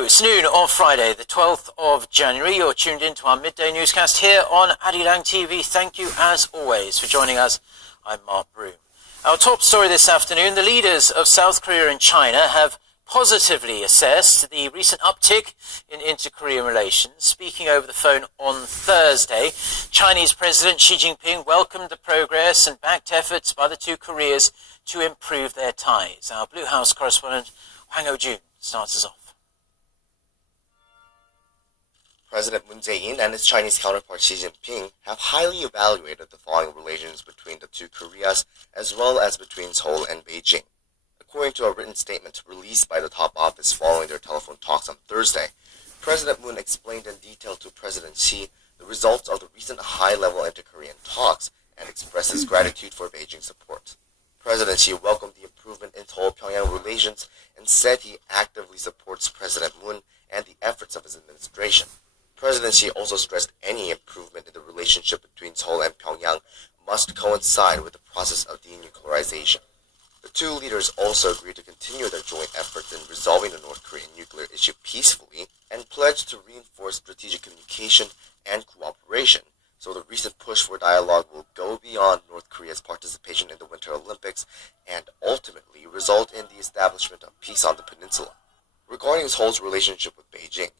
Hello, it's noon on Friday, the 12th of January. You're tuned in to our midday newscast here on Arirang TV. Thank you, as always, for joining us. I'm Mark Broom. Our top story this afternoon, the leaders of South Korea and China have positively assessed the recent uptick in inter-Korean relations. Speaking over the phone on Thursday, Chinese President Xi Jinping welcomed the progress and backed efforts by the two Koreas to improve their ties. Our Blue House correspondent, Hwang Ho-jun, starts us off. President Moon Jae-in and his Chinese counterpart Xi Jinping have highly evaluated the thawing relations between the two Koreas as well as between Seoul and Beijing. According to a written statement released by the top office following their telephone talks on Thursday, President Moon explained in detail to President Xi the results of the recent high-level inter-Korean talks and expressed his gratitude for Beijing's support. President Xi welcomed the improvement in Seoul-Pyongyang relations and said he actively supports President Moon and the efforts of his administration. President Xi also stressed any improvement in the relationship between Seoul and Pyongyang must coincide with the process of denuclearization. The two leaders also agreed to continue their joint efforts in resolving the North Korean nuclear issue peacefully and pledged to reinforce strategic communication and cooperation, so the recent push for dialogue will go beyond North Korea's participation in the Winter Olympics and ultimately result in the establishment of peace on the peninsula. Regarding Seoul's relationship with Beijing,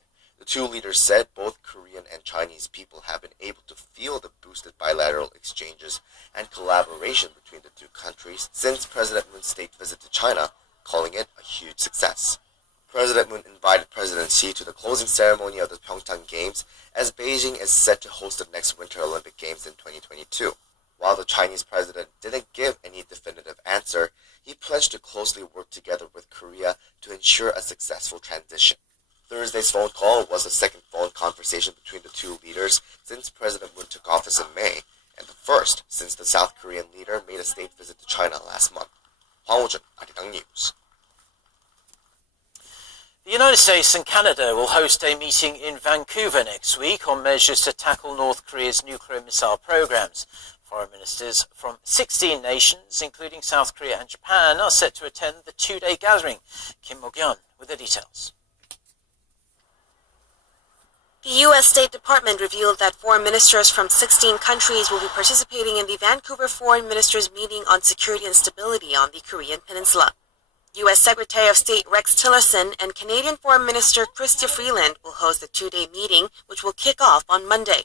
the two leaders said both Korean and Chinese people have been able to feel the boosted bilateral exchanges and collaboration between the two countries since President Moon's state visit to China, calling it a huge success. President Moon invited President Xi to the closing ceremony of the Pyeongchang Games, as Beijing is set to host the next Winter Olympic Games in 2022. While the Chinese president didn't give any definitive answer, he pledged to closely work together with Korea to ensure a successful transition. Thursday's phone call was the second phone conversation between the two leaders since President Moon took office in May, and the first since the South Korean leader made a state visit to China last month. Hwang Ho-jun, Arirang News. The United States and Canada will host a meeting in Vancouver next week on measures to tackle North Korea's nuclear missile programs. Foreign ministers from 16 nations, including South Korea and Japan, are set to attend the two-day gathering. Kim Mo-kyun with the details. The U.S. State Department revealed that foreign ministers from 16 countries will be participating in the Vancouver Foreign Ministers meeting on security and stability on the Korean Peninsula. U.S. Secretary of State Rex Tillerson and Canadian Foreign Minister Chrystia Freeland will host the two-day meeting, which will kick off on Monday.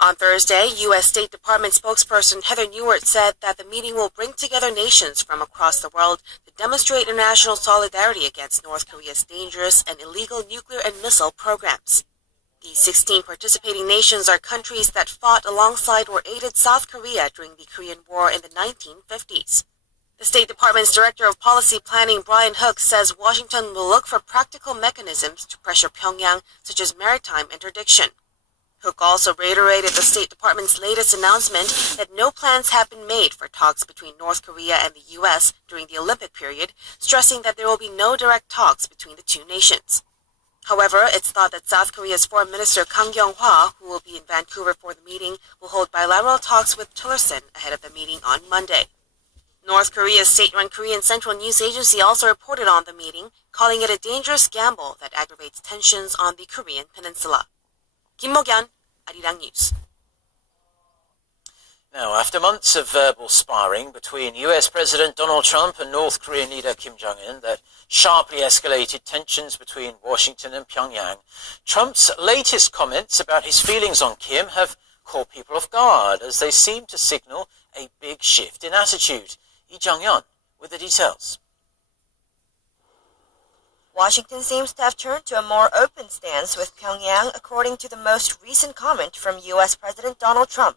On Thursday, U.S. State Department spokesperson Heather Nauert said that the meeting will bring together nations from across the world to demonstrate international solidarity against North Korea's dangerous and illegal nuclear and missile programs. The 16 participating nations are countries that fought alongside or aided South Korea during the Korean War in the 1950s. The State Department's Director of Policy Planning, Brian Hook, says Washington will look for practical mechanisms to pressure Pyongyang, such as maritime interdiction. Hook also reiterated the State Department's latest announcement that no plans have been made for talks between North Korea and the U.S. during the Olympic period, stressing that there will be no direct talks between the two nations. However, it's thought that South Korea's Foreign Minister Kang Kyung-hwa, who will be in Vancouver for the meeting, will hold bilateral talks with Tillerson ahead of the meeting on Monday. North Korea's state-run Korean Central News Agency also reported on the meeting, calling it a dangerous gamble that aggravates tensions on the Korean Peninsula. Kim Mo-kyun, Arirang News. Now, after months of verbal sparring between US President Donald Trump and North Korean leader Kim Jong-un that sharply escalated tensions between Washington and Pyongyang, Trump's latest comments about his feelings on Kim have caught people off guard as they seem to signal a big shift in attitude. Lee Jung-yeon with the details. Washington seems to have turned to a more open stance with Pyongyang, according to the most recent comment from U.S. President Donald Trump.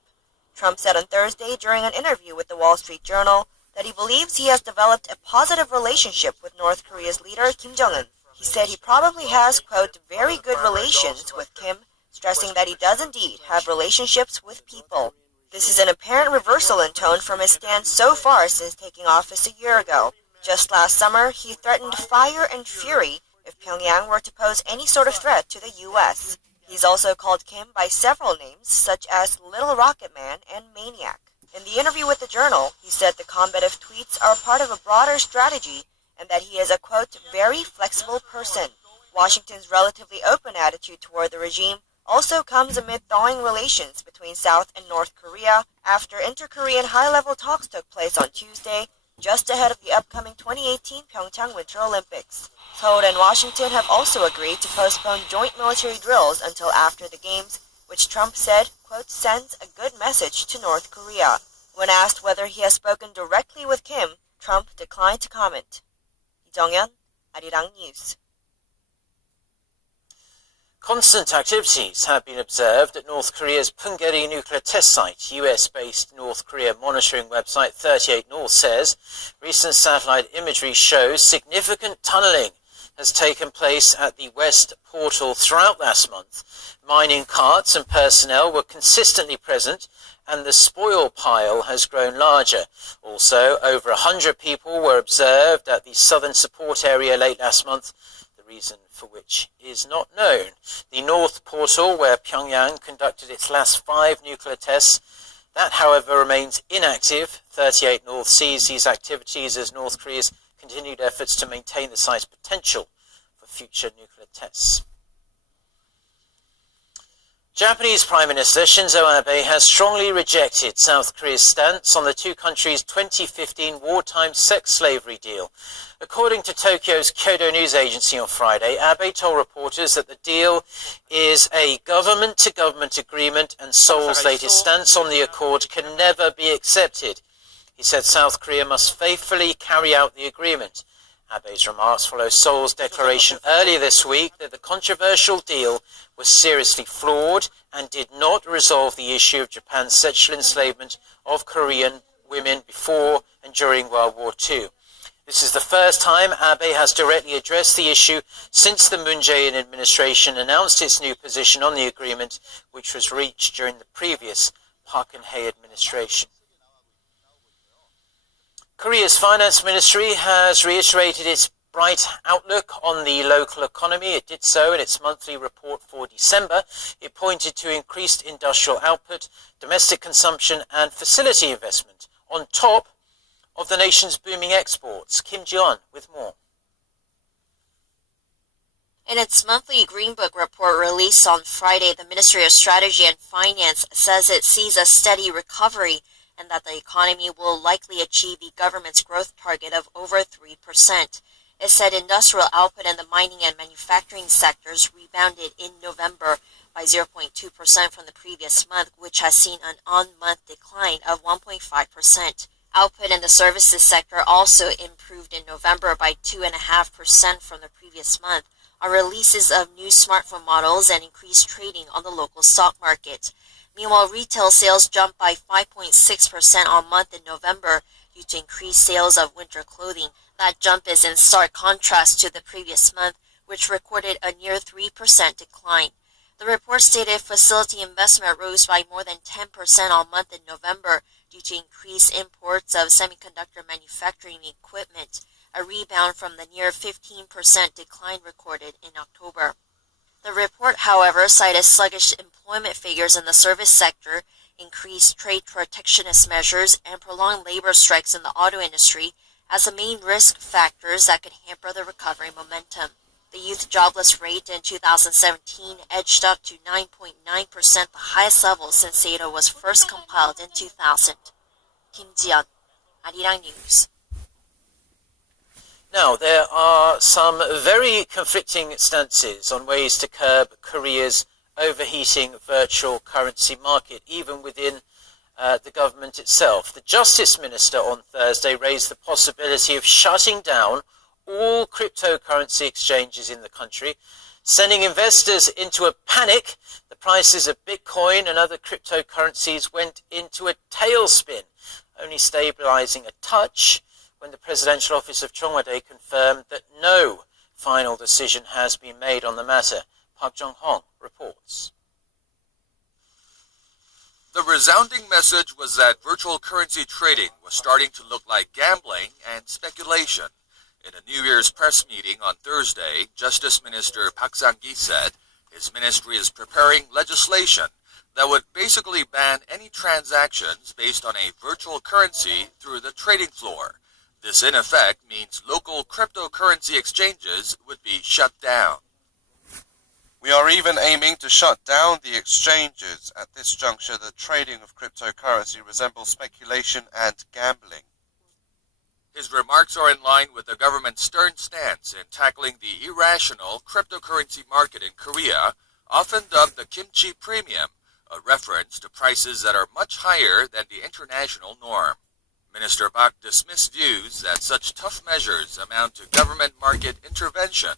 Trump said on Thursday during an interview with the Wall Street Journal that he believes he has developed a positive relationship with North Korea's leader Kim Jong-un. He said he probably has, quote, very good relations with Kim, stressing that he does indeed have relationships with people. This is an apparent reversal in tone from his stance so far since taking office a year ago. Just last summer, he threatened fire and fury if Pyongyang were to pose any sort of threat to the U.S. He's also called Kim by several names, such as Little Rocket Man and Maniac. In the interview with the Journal, he said the combative tweets are part of a broader strategy and that he is a, quote, very flexible person. Washington's relatively open attitude toward the regime also comes amid thawing relations between South and North Korea after inter-Korean high-level talks took place on Tuesday, just ahead of the upcoming 2018 Pyeongchang Winter Olympics. Seoul and Washington have also agreed to postpone joint military drills until after the Games, which Trump said, quote, sends a good message to North Korea. When asked whether he has spoken directly with Kim, Trump declined to comment. 이정현, 아리랑 뉴스. Constant activities have been observed at North Korea's Punggye-ri nuclear test site. US-based North Korea monitoring website 38 North says recent satellite imagery shows significant tunneling has taken place at the west portal throughout last month. Mining carts and personnel were consistently present, and the spoil pile has grown larger. Also, over 100 people were observed at the southern support area late last month, the reason for which is not known. The North Portal, where Pyongyang conducted its last 5 nuclear tests, that, however, remains inactive. 38 North sees these activities as North Korea's continued efforts to maintain the site's potential for future nuclear tests. Japanese Prime Minister Shinzo Abe has strongly rejected South Korea's stance on the two countries' 2015 wartime sex slavery deal. According to Tokyo's Kyodo News Agency on Friday, Abe told reporters that the deal is a government-to-government agreement and Seoul's latest stance on the accord can never be accepted. He said South Korea must faithfully carry out the agreement. Abe's remarks follow Seoul's declaration earlier this week that the controversial deal was seriously flawed and did not resolve the issue of Japan's sexual enslavement of Korean women before and during World War II. This is the first time Abe has directly addressed the issue since the Moon Jae-in administration announced its new position on the agreement, which was reached during the previous Park Geun-hye administration. Korea's finance ministry has reiterated its bright outlook on the local economy. It did so in its monthly report for December. It pointed to increased industrial output, domestic consumption and facility investment on top of the nation's booming exports. Kim Ji-yeon with more. In its monthly Green Book report released on Friday, the Ministry of Strategy and Finance says it sees a steady recovery and that the economy will likely achieve the government's growth target of over 3%. It said industrial output in the mining and manufacturing sectors rebounded in November by 0.2% from the previous month, which has seen an on-month decline of 1.5%. Output in the services sector also improved in November by 2.5% from the previous month on releases of new smartphone models and increased trading on the local stock market. Meanwhile, retail sales jumped by 5.6% on month in November due to increased sales of winter clothing. That jump is in stark contrast to the previous month, which recorded a near 3% decline. The report stated facility investment rose by more than 10% on month in November due to increased imports of semiconductor manufacturing equipment, a rebound from the near 15% decline recorded in October. The report, however, cited sluggish employment figures in the service sector, increased trade protectionist measures, and prolonged labor strikes in the auto industry as the main risk factors that could hamper the recovery momentum. The youth jobless rate in 2017 edged up to 9.9%, the highest level since data was first compiled in 2000. Kim Ji-yeon, Arirang News. Now, there are some very conflicting stances on ways to curb Korea's overheating virtual currency market, even within the government itself. The Justice Minister on Thursday raised the possibility of shutting down all cryptocurrency exchanges in the country, sending investors into a panic. The prices of Bitcoin and other cryptocurrencies went into a tailspin, only stabilizing a touch when the Presidential Office of Cheongwade confirmed that no final decision has been made on the matter. Park Jong-hong reports. The resounding message was that virtual currency trading was starting to look like gambling and speculation. In a New Year's press meeting on Thursday, Justice Minister Park Sang-gi said his ministry is preparing legislation that would basically ban any transactions based on a virtual currency through the trading floor. This, in effect, means local cryptocurrency exchanges would be shut down. We are even aiming to shut down the exchanges. At this juncture, the trading of cryptocurrency resembles speculation and gambling. His remarks are in line with the government's stern stance in tackling the irrational cryptocurrency market in Korea, often dubbed the kimchi premium, a reference to prices that are much higher than the international norm. Minister Park dismissed views that such tough measures amount to government market intervention,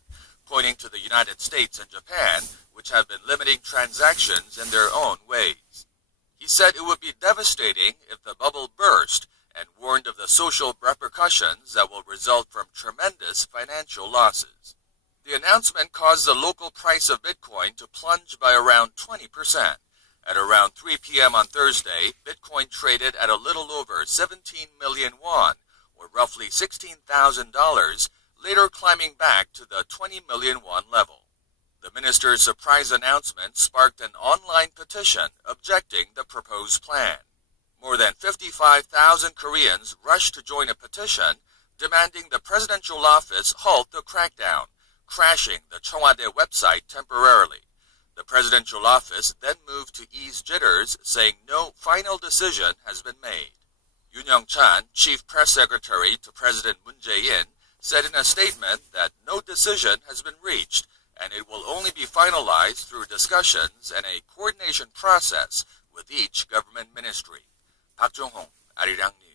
pointing to the United States and Japan, which have been limiting transactions in their own ways. He said it would be devastating if the bubble burst, and warned of the social repercussions that will result from tremendous financial losses. The announcement caused the local price of Bitcoin to plunge by around 20%. At around 3 p.m. on Thursday, Bitcoin traded at a little over 17 million won, or roughly $16,000, later climbing back to the 20 million won level. The minister's surprise announcement sparked an online petition objecting the proposed plan. More than 55,000 Koreans rushed to join a petition demanding the presidential office halt the crackdown, crashing the Cheongwade website temporarily. The presidential office then moved to ease jitters, saying no final decision has been made. Yoon Young-chan, chief press secretary to President Moon Jae-in, said in a statement that no decision has been reached and it will only be finalized through discussions and a coordination process with each government ministry. Park Jong-hong, Arirang News.